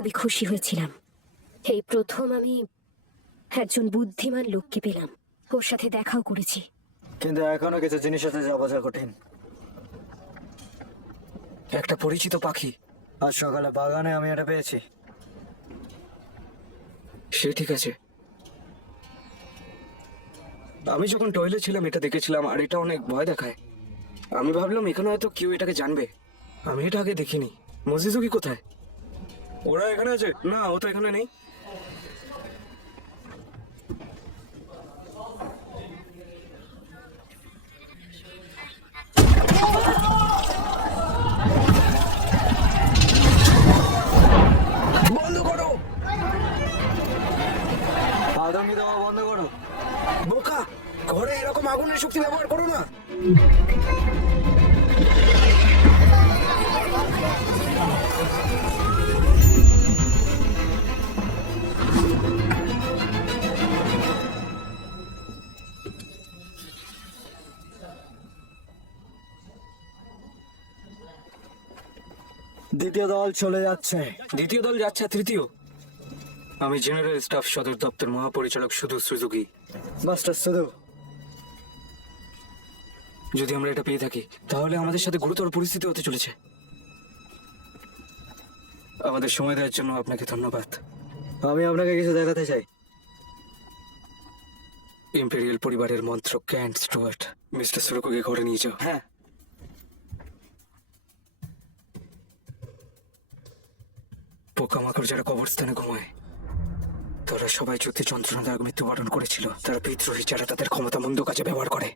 খুবই খুশি হয়েছিলাম। এই প্রথম আমি একজন বুদ্ধিমান লোককে পেলাম। ওর সাথে দেখাও করেছি। কিন্তু এখনও কিছু জিনিস আছে যা বোঝা কঠিন। একটা পরিচিত পাখি। আজ সকালে বাগানে আমি এটা পেয়েছি। সে ঠিক আছে। আমি যখন টয়লেট ছিলাম এটা দেখেছিলাম আর এটা অনেক ভয় দেখায়। আমি ভাবলাম এখানে হয়তো কেউ এটাকে জানবে। আমি এটা আগে দেখিনি। মসজিদও কি কোথায়? ওরা এখানে আছে? না, ও তো এখানে নেই। বন্ধ করো। আতঙ্কি দেওয়া বন্ধ করো। বোকা, ঘরে এরকম আগুনের শক্তি ব্যবহার করো না। দ্বিতীয় দল চলে যাচ্ছে। দ্বিতীয় দল যাচ্ছে তৃতীয়? আমি জেনারেল স্টাফ সদর দপ্তর মহাপরিচালক শুধু সুজুকি। মাস্টার শুধু। যদি আমরা এটা পেয়ে থাকি তাহলে আমাদের সাথে গুরুতর পরিস্থিতি হতে চলেছে। আমাদের সময় দেওয়ার জন্য আপনাকে ধন্যবাদ। আমি আপনাকে কিছু দেখাতে চাই। ইম্পেরিয়াল পরিবারের মন্ত্র ক্যান্ট স্টুয়ার্ট। মিস্টার সুরকুকে ঘরে নিয়ে যাও। হ্যাঁ। পোকামাকড় যারা কবরস্থানে ঘুমায়, তারা সবাই যুদ্ধে যন্ত্রণাদায়ক মৃত্যুবরণ করেছিল। তারা বিদ্রোহী যারা তাদের ক্ষমতা মন্দ কাজে ব্যবহার করে,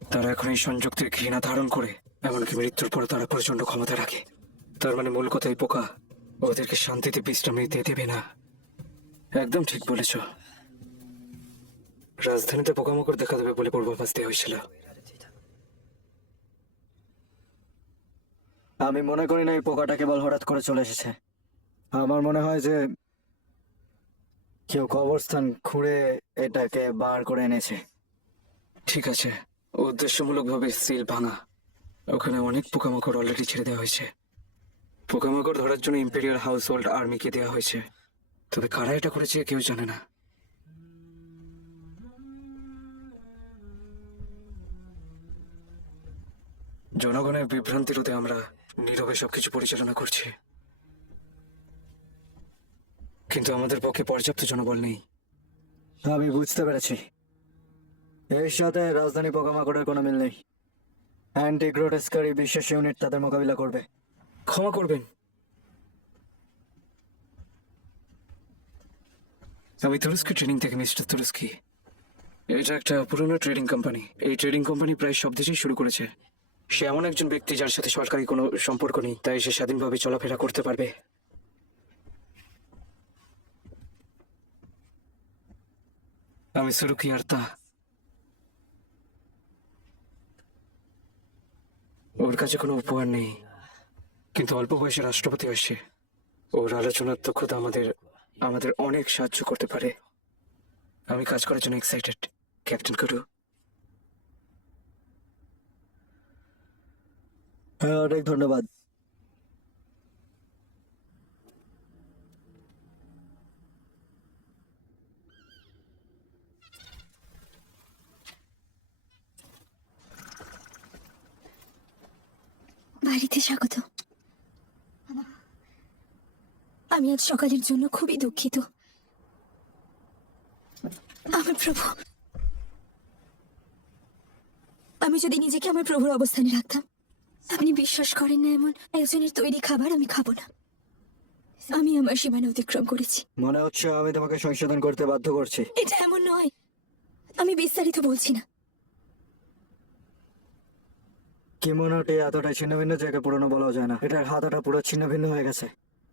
তারা এখন এই সংযুক্তির ঘৃণা ধারণ করে, এমনকি মৃত্যুর পর তারা প্রচণ্ড ক্ষমতা রাখে। তার মানে মূল কথাই পোকা, ওদেরকে শান্তিতে বিশ্রাম নিতে দেবে না। একদম ঠিক বলেছ। রাজধানীতে পোকামাকড় দেখা দেবে বলে পূর্বাভাস দেওয়া হয়েছিল। আমি মনে করি না এই পোকাটা কেবল হঠাৎ করে চলে এসেছে। আমার মনে হয় যে কেউ কবরস্থান খুঁড়ে এটাকে বার করে এনেছে। ঠিক আছে, উদ্দেশ্যমূলকভাবে সিল ভাঙা। ওখানে অনেক পোকামাকড় অলরেডি ছেড়ে দেওয়া হয়েছে। পোকামাকড় ধরার জন্য ইম্পেরিয়াল হাউস হোল্ড আর্মিকে দেওয়া হয়েছে। তবে কারা এটা করেছে কেউ জানে না। জনগণের বিভ্রান্তি রোধে আমরা নীরবে সবকিছু পরিচালনা করছি। কিন্তু আমাদের পক্ষে পর্যাপ্ত জনবল নেই। আমি বুঝতে পেরেছি। এর সাথে রাজধানী পোকামাকড়ের কোনো মিল নেই। অ্যান্টি গ্রোটেস্কারি বিশেষ ইউনিট তাদের মোকাবিলা করবে। ক্ষমা করবেন। আমি তুরস্কি ট্রেনিং থেকে মিস্টার তুরস্কি। এটা একটা পুরনো ট্রেডিং কোম্পানি এই ট্রেডিং কোম্পানি প্রায় সব দেশেই শুরু করেছে। সে এমন একজন ব্যক্তি যার সাথে সরকারি কোনো সম্পর্ক নেই তাই সে স্বাধীনভাবে চলাফেরা করতে পারবে। আমি সুরুকি তা। ওর কাছে কোনো উপহার নেই। কিন্তু অল্প বয়সে রাষ্ট্রপতি আসছে ওর আলোচনার দক্ষতা আমাদের আমাদের অনেক সাহায্য করতে পারে। আমি কাজ করার জন্য এক্সাইটেড ক্যাপ্টেন কুরু হ্যাঁ অনেক ধন্যবাদ। বাড়িতে স্বাগত। আমি আজ সকালের জন্য খুবই দুঃখিত। আমার প্রভু আমি যদি নিজেকে আমার প্রভুর অবস্থানে রাখতাম আপনি বিশ্বাস করেন না এমন একজনের তৈরি খাবার আমি খাব না। আমি আমার সীমানা অতিক্রম করেছি। মনে হচ্ছে আমি তোমাকে সংশোধন করতে বাধ্য করছি। এটা এমন নয়। আমি বিস্তারিত বলছি না। কিমোনোটি এতটা ছিন্ন ভিন্ন জায়গায় পুরনো বলা যায় না। এটার হাতাটা পুরো ছিন্ন ভিন্ন হয়ে গেছে।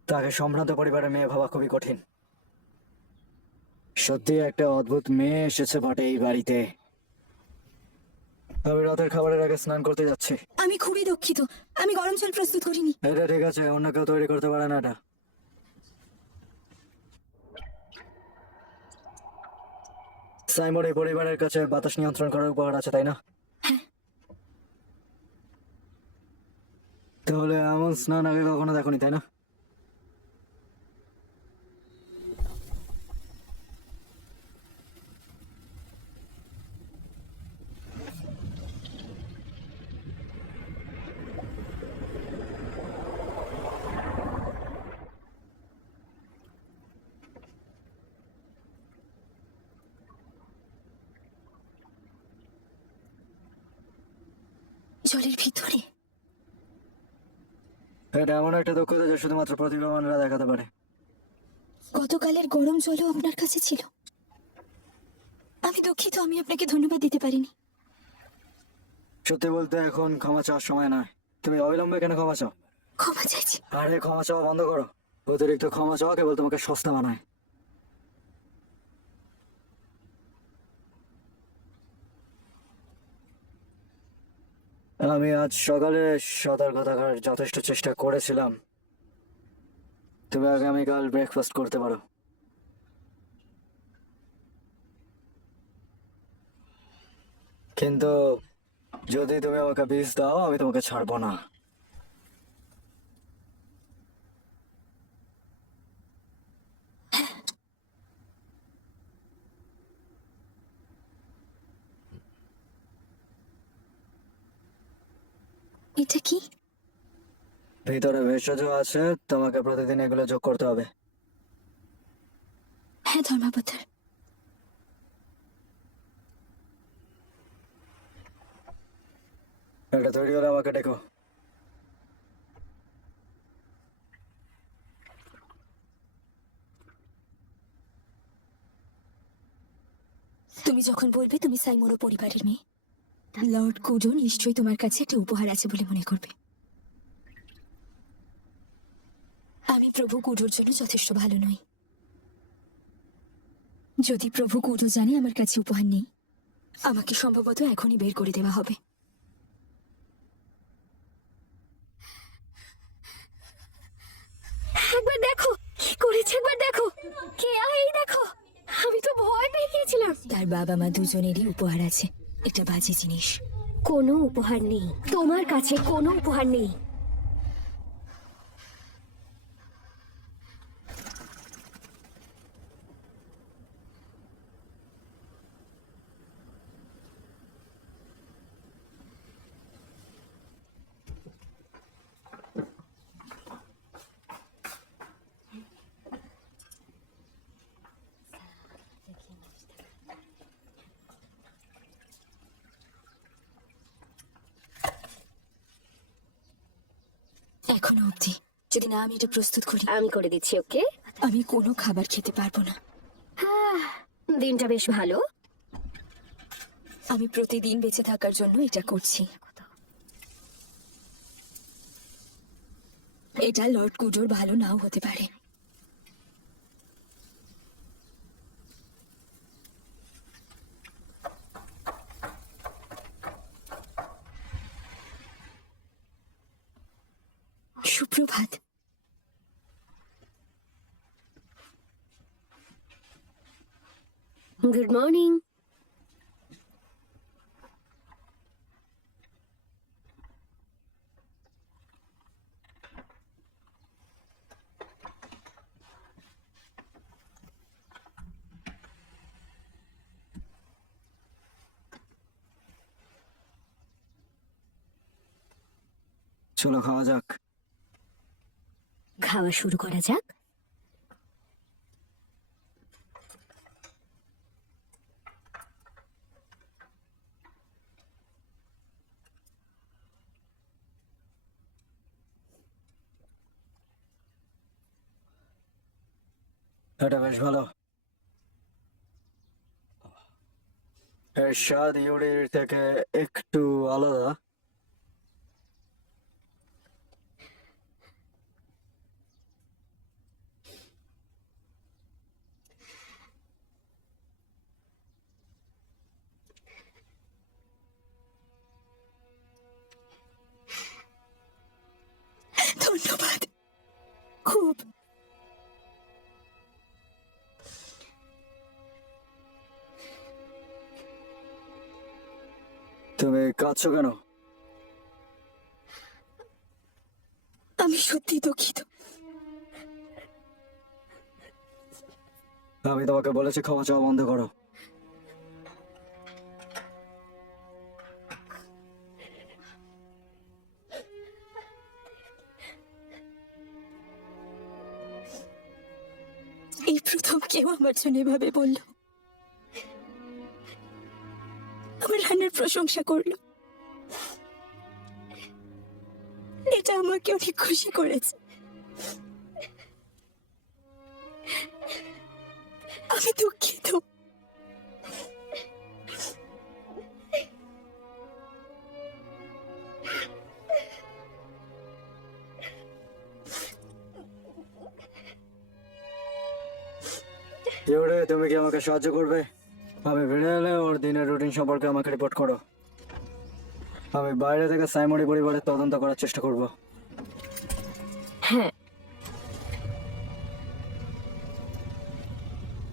তাকে সম্ভ্রান্ত পরিবারের মেয়ে ভাবা খুবই কঠিন। সত্যি একটা অদ্ভুত মেয়ে এসেছে বটে এই বাড়িতে। আমি রাতের খাবারের আগে স্নান করতে যাচ্ছি। আমি খুবই দুঃখিত। আমি গরম জল প্রস্তুত করিনি। এটা ঠিক আছে অন্য কেউ তৈরি করতে পারে না এটা। সাইমোর এই পরিবারের কাছে বাতাস নিয়ন্ত্রণ করার উপহার আছে তাই না? তাহলে এমন স্নান আগে কখনো দেখনি তাই না জলের ভিতরে এটা এমন একটা দক্ষতা যা শুধুমাত্র প্রতিভাবানরা দেখাতে পারে। গতকালের গরম জলও আপনার কাছে ছিল। আমি দুঃখিত আমি আপনাকে ধন্যবাদ দিতে পারিনি। সত্যি বলতে এখন ক্ষমা চাওয়ার সময় নয়। তুমি অবিলম্বে কেন ক্ষমা চাও? ক্ষমা চাইছি। আরে ক্ষমা চাওয়া বন্ধ করো। অতিরিক্ত ক্ষমা চাওয়া কেবল তোমাকে সস্তা বানায়। আমি আজ সকালে সতর্ক থাকার যথেষ্ট চেষ্টা করেছিলাম। তুমি আগামীকাল ব্রেকফাস্ট করতে পারো। কিন্তু যদি তুমি আমাকে বিষ দাও, আমি তোমাকে ছাড়বো না। এটা কি? ভিতরে ভেষজ আছে তোমাকে প্রতিদিন এগুলো যোগ করতে হবে। হ্যাঁ ধর্মাবতার এটা তৈরি হলে আমাকে ডেকো। তুমি যখন বলবে তুমি সাইমোরো পরিবারের মেয়ে। লর্ড কুডো নিশ্চয়ই তোমার কাছে একটা উপহার আছে বলে মনে করবে। আমি প্রভু কুডোর জন্য যথেষ্ট ভালো নই। যদি প্রভু কুডো জানে আমার কাছে উপহার নেই, আমাকে সম্ভবত এখনই বের করে দেওয়া হবে। একবার দেখো, কি করেছে একবার দেখো, কে এই দেখো, আমি তো ভয় পেয়ে গিয়েছিলাম। তার বাবা মা দুজনেরই উপহার আছে। এটা বাজে জিনিস। কোনো উপহার নেই। তোমার কাছে কোনো উপহার নেই। এখনও অবধি। যদি না আমি এটা প্রস্তুত করি আমি করে দিচ্ছি ওকে? আমি কোনো খাবার খেতে পারব না। দিনটা বেশ ভালো। আমি প্রতিদিন বেঁচে থাকার জন্য এটা করছি। এটা লর্ড কুডোর ভালো নাও হতে পারে। সুপ্রভাত গুড মর্নিং চলো খাওয়া যাক খাওয়া শুরু করা যাক। এটা বেশ ভালো। এর স্বাদ ইউরির থেকে একটু আলাদা। কাঁদছো কেন? আমি সত্যি দুঃখিত। আমি তোমাকে বলেছি ক্ষমা চাওয়া বন্ধ করো। এই প্রথম কেউ আমার জন্য এভাবে বলল। প্রশংসা করল। আমাকে অনেক খুশি করেছে। আমি দুঃখিত। তুমি কি আমাকে সাহায্য করবে? আমি বেড়ে এলে ওর দিনের রুটিন সম্পর্কে আমাকে রিপোর্ট করো। আমি বাইরে থেকে সাইমনি পরিবারের তদন্ত করার চেষ্টা করব। হ্যাঁ।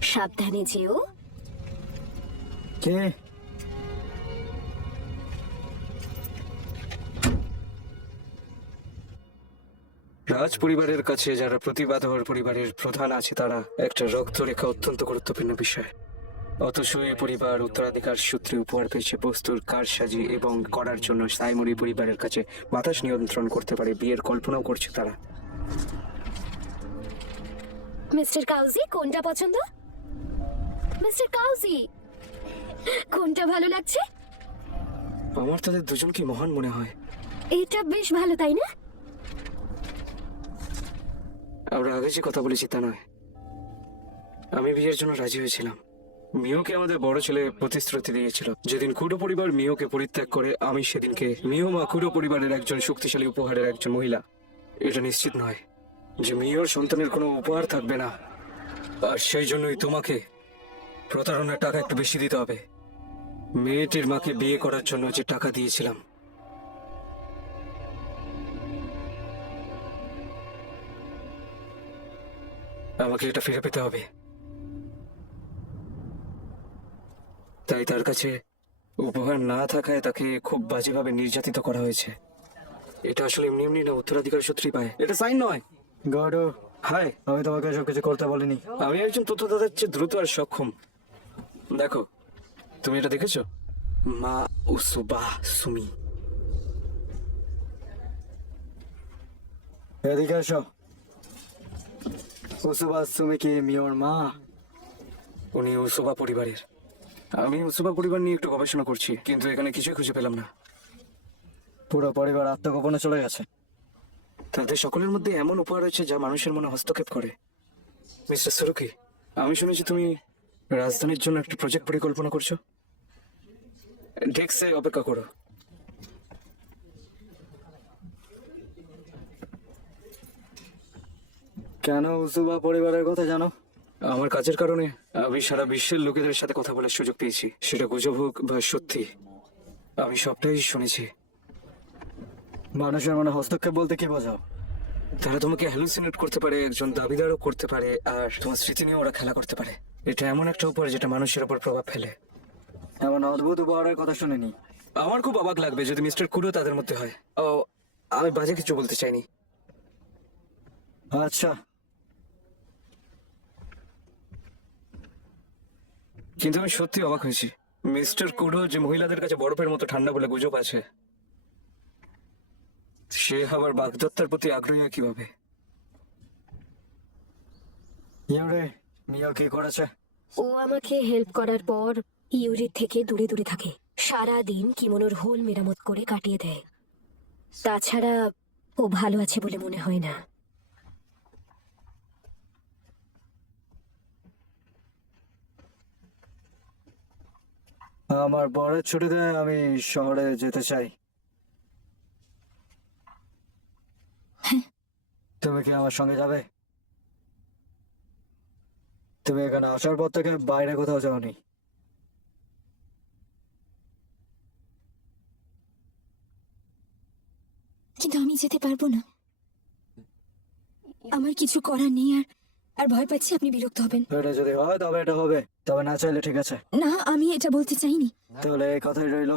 সাবধানে যেও। কি? রাজ পরিবারের কাছে যারা প্রতিবাদহর পরিবারের প্রধান আছে তারা একটা রক্তরেখা অত্যন্ত গুরুত্বপূর্ণ বিষয়। অথচ পরিবার উত্তরাধিকার সূত্রে উপহার পেয়েছে বস্তুর কারসাজি এবং করার জন্য সাইমরি পরিবারের কাছে বাতাস নিয়ন্ত্রণ করতে পারে বিয়ের কল্পনাও করছে তারা। মিস্টার কাউজি কোনটা পছন্দ? মিস্টার কাউজি কোনটা ভালো লাগছে? আমার তাদের দুজনকে মহান মনে হয়? এটা বেশ ভালো তাই না? আমরা আগে যে কথা বলেছি তা নয়। আমি বিয়ের জন্য রাজি হয়েছিলাম। মিওকে আমাদের বড় ছেলে প্রতিশ্রুতি দিয়েছিল। যেদিন কুডো পরিবার মিওকে পরিত্যাগ করে, আমি সেদিনকে মিও মা কুডো পরিবারের একজন শক্তিশালী উপহারের একজন মহিলা। এটা নিশ্চিত নয় যে মিওর সন্তানের কোনো উপহার থাকবে না। আর সেই জন্যই তোমাকে প্রতারণার টাকা একটু বেশি দিতে হবে। মেয়েটির মাকে বিয়ে করার জন্য যে টাকা দিয়েছিলাম। আমাকে এটা ফিরে পেতে হবে। তাই তার কাছে উপহার না থাকায় তাকে খুব বাজেভাবে নির্যাতিত করা হয়েছে। এটা আসলে এমনি এমনি না উত্তরাধিকার সূত্রেই পায়। এটা সাইন নয়। গডো হাই আমি তোমাকে এসব কিছু করতে বলিনি। আমি একজন তথ্যদাতার চেয়ে দ্রুত আর সক্ষম। দেখো তুমি এটা দেখেছ? মা উসুবা সুমি। এদিকে এসো। উসুবাস তুমি কি মিওর মা। উনি উসুবা পরিবারের। আমি উসুবা পরিবার নিয়ে একটু গবেষণা করছি, কিন্তু এখানে কিছুই খুঁজে পেলাম না। পুরো পরিবার আত্মগোপনে চলে গেছে। তাদের সকলের মধ্যে এমন উপহার রয়েছে যা মানুষের মনে হস্তক্ষেপ করে। মিস্টার সুরুকি, আমি শুনেছি তুমি রাজধানীর জন্য একটা প্রজেক্ট পরিকল্পনা করছ। ডেস্কে অপেক্ষা করো। কেন উসুবা পরিবারের কথা জানো? আমার কাজের কারণে আমি সারা বিশ্বের লোকেদের সাথে কথা বলার সুযোগ পেয়েছি। সেটা গুজব হোক বা সত্যি, আমি সবটাই শুনেছি। মানুষের মনে হস্তক্ষেপ বলতে কি বোঝাও? তারা তোমাকে হ্যালুসিনেট করতে পারে, একজন দাবিদারও করতে পারে, আর তোমার স্মৃতি নিয়ে ওরা খেলা করতে পারে। এটা এমন একটা উপহার যেটা মানুষের উপর প্রভাব ফেলে। এমন অদ্ভুত উপহারের কথা শুনিনি। আমার খুব অবাক লাগবে যদি মিস্টার কুডো তাদের মধ্যে হয়। ও, আমি বাজে কিছু বলতে চাইনি। আচ্ছা কিন্তু আমি সত্যি অবাক হয়েছি। মিস্টার কুডো যে মহিলাদের কাছে বরফের মতো ঠান্ডা বলে গুজব আছে, সে আবার বাগদত্তার প্রতি আগ্রহী কীভাবে? ইউরে মিও কি করেছে? ও আমাকে হেল্প করার পর ইউরির থেকে দূরে দূরে থাকে। সারা দিন কিমোনোর হোল মেরামত করে কাটিয়ে দেয়। তাছাড়া ও ভালো আছে বলে মনে হয় না। আমার বরের ছুটিতে আমি শহরে যেতে চাই। তুমি কি আমার সঙ্গে যাবে? তুমি এখানে আসার পর থেকে বাইরে কোথাও যাওনি। কিন্তু আমি যেতে পারব না। আমার কিছু করার নেই আর আর ভয় পাচ্ছি আপনি বিরক্ত হবেন। এটা যদি হয় তবে এটা হবে। তবে না চাইলে ঠিক আছে। না আমি এটা বলতে চাইনি। তাহলে এই কথাই রইল।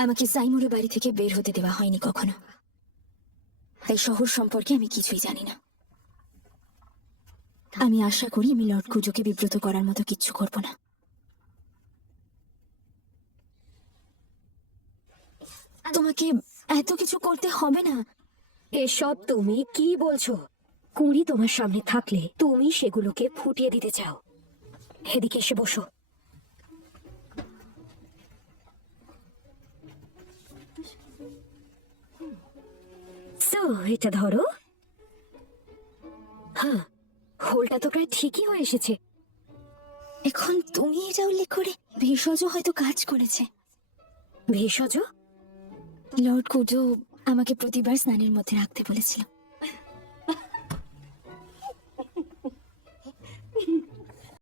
আমাকে সাইমোরের বাড়ি থেকে বের হতে দেওয়া হয়নি কখনো। তাই শহর সম্পর্কে আমি কিছুই জানি না। আমি আশা করি আমি লর্ড কুজোকে বিব্রত করার মতো কিচ্ছু করব না। তোমাকে এত কিছু করতে হবে না। এসব তুমি কি বলছো? কুড়ি তোমার সামনে থাকলে তুমি সেগুলোকে ফুটিয়ে দিতে চাও। এদিকে এসে বসো। এটা ধরো। হ্যাঁ হোলটা তো প্রায় ঠিকই হয়ে এসেছে। এখন তুমি এটা উল্লেখ করে ভেষজ হয়তো কাজ করেছে। ভেষজ? লর্ড কুডো আমাকে প্রতিবার স্নানের মধ্যে রাখতে বলেছিল।